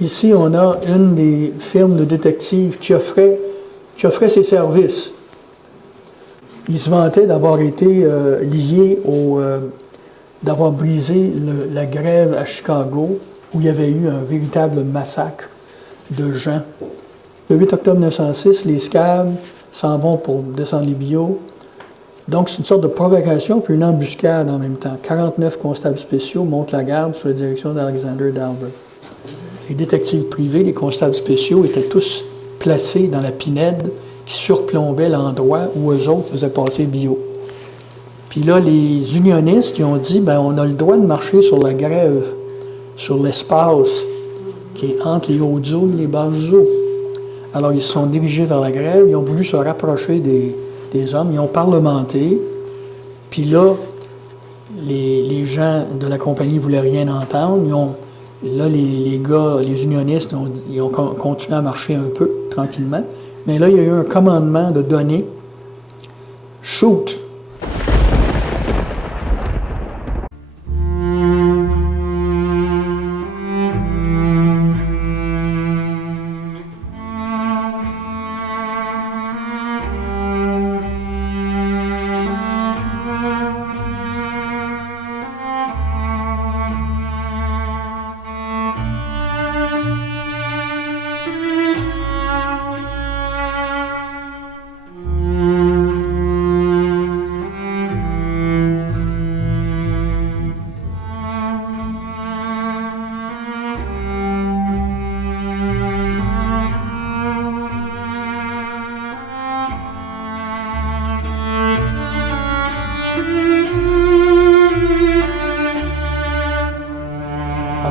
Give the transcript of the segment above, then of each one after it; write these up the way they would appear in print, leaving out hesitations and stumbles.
ici, on a une des firmes de détectives qui offrait ses services. Il se vantait d'avoir été lié d'avoir brisé la grève à Chicago, où il y avait eu un véritable massacre de gens. Le 8 octobre 1906, les scabs s'en vont pour descendre les bio. Donc, c'est une sorte de provocation puis une embuscade en même temps. 49 constables spéciaux montent la garde sous la direction d'Alexander Dalbert. Les détectives privés, les constables spéciaux, étaient tous placés dans la pinède qui surplombait l'endroit où eux autres faisaient passer bio. Puis là, les unionistes, ils ont dit, bien, on a le droit de marcher sur la grève, sur l'espace qui est entre les hautes eaux et les basses eaux. Alors, ils se sont dirigés vers la grève, ils ont voulu se rapprocher des hommes, ils ont parlementé, puis là, les gens de la compagnie ne voulaient rien entendre. Là, les gars, les unionistes, ils ont continué à marcher un peu, tranquillement, mais là, il y a eu un commandement de donner « shoot ».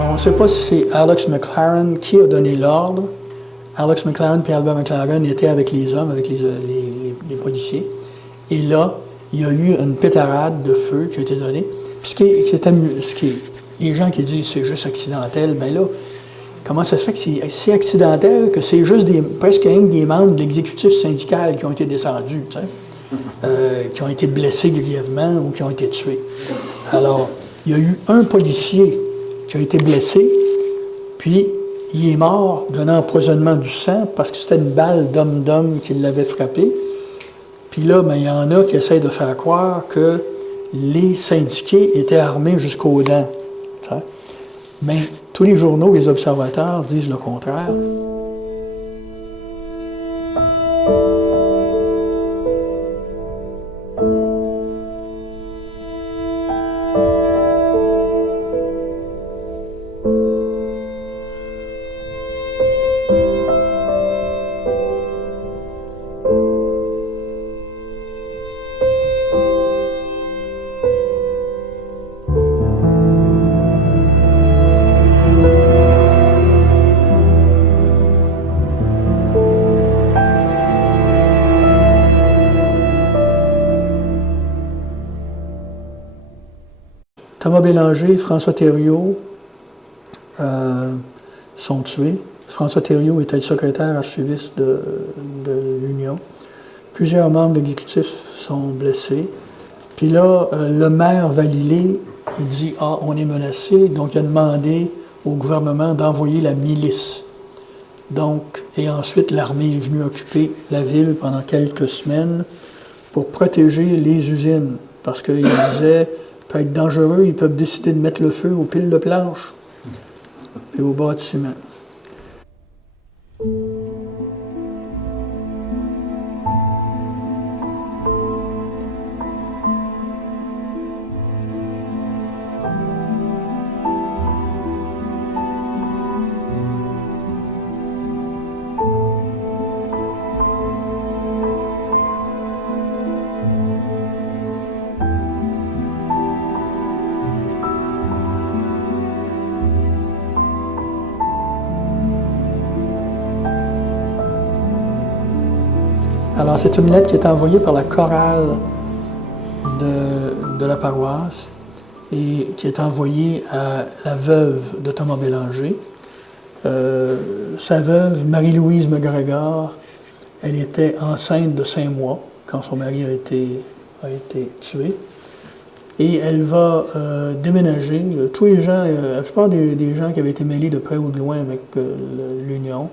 On ne sait pas si c'est Alex McLaren qui a donné l'ordre. Alex McLaren et Albert McLaren étaient avec les hommes, avec les policiers. Et là, il y a eu une pétarade de feu qui a été donnée. Puis les gens qui disent que c'est juste accidentel, bien là, comment ça se fait que c'est si accidentel que c'est juste presque un des membres de l'exécutif syndical qui ont été descendus, tu sais, qui ont été blessés grièvement ou qui ont été tués. Alors, il y a eu un policier qui a été blessé, puis il est mort d'un empoisonnement du sang parce que c'était une balle d'homme qui l'avait frappé. Puis là, bien, il y en a qui essayent de faire croire que les syndiqués étaient armés jusqu'aux dents. T'sais. Mais tous les journaux, les observateurs disent le contraire. Thomas Bélanger, François Thériault sont tués. François Thériault était le secrétaire archiviste de l'Union. Plusieurs membres de l'exécutif sont blessés. Puis là, le maire Valilé, il dit « Ah, on est menacé », donc il a demandé au gouvernement d'envoyer la milice. Donc, et ensuite, l'armée est venue occuper la ville pendant quelques semaines pour protéger les usines, parce qu'il disait peut être dangereux, ils peuvent décider de mettre le feu aux piles de planches et aux bâtiments. Alors, c'est une lettre qui est envoyée par la chorale de la paroisse et qui est envoyée à la veuve de Thomas Bélanger. Sa veuve, Marie-Louise McGregor, elle était enceinte de 5 mois quand son mari a été tué. Et elle va déménager. Tous les gens, la plupart des gens qui avaient été mêlés de près ou de loin avec l'Union,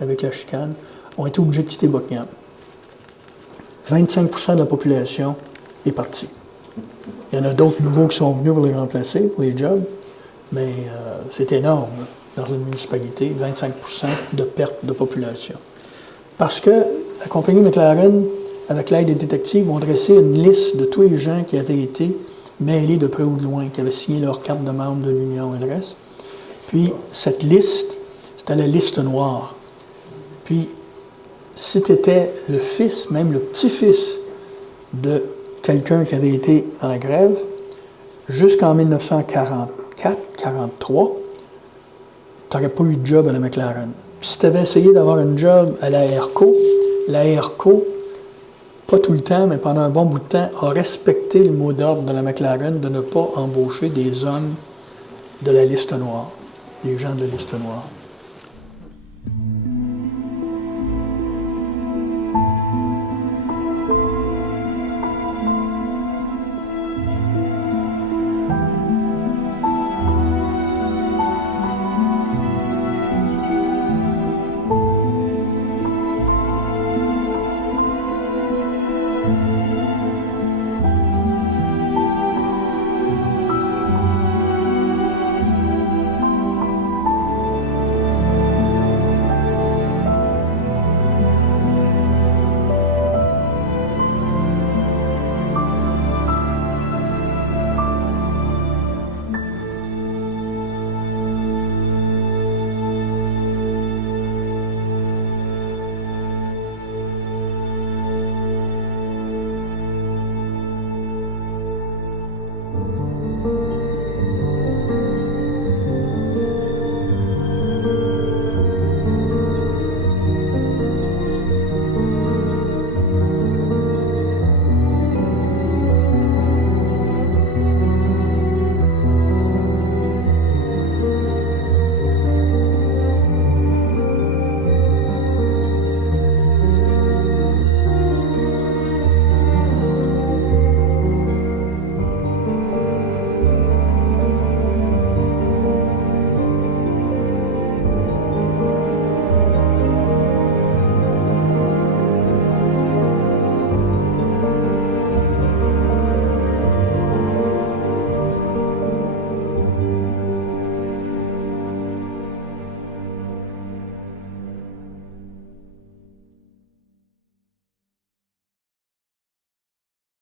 avec la chicane, ont été obligés de quitter Buckingham. 25% de la population est partie. Il y en a d'autres nouveaux qui sont venus pour les remplacer, pour les jobs, mais c'est énorme dans une municipalité, 25% de perte de population. Parce que la compagnie McLaren, avec l'aide des détectives, ont dressé une liste de tous les gens qui avaient été mêlés de près ou de loin, qui avaient signé leur carte de membre de l'Union et le reste. Puis cette liste, c'était la liste noire. Puis, si tu étais le fils, même le petit-fils de quelqu'un qui avait été dans la grève, jusqu'en 1944-43, tu n'aurais pas eu de job à la McLaren. Puis si tu avais essayé d'avoir un job à la AERCO, pas tout le temps, mais pendant un bon bout de temps, a respecté le mot d'ordre de la McLaren de ne pas embaucher des hommes de la liste noire, des gens de la liste noire.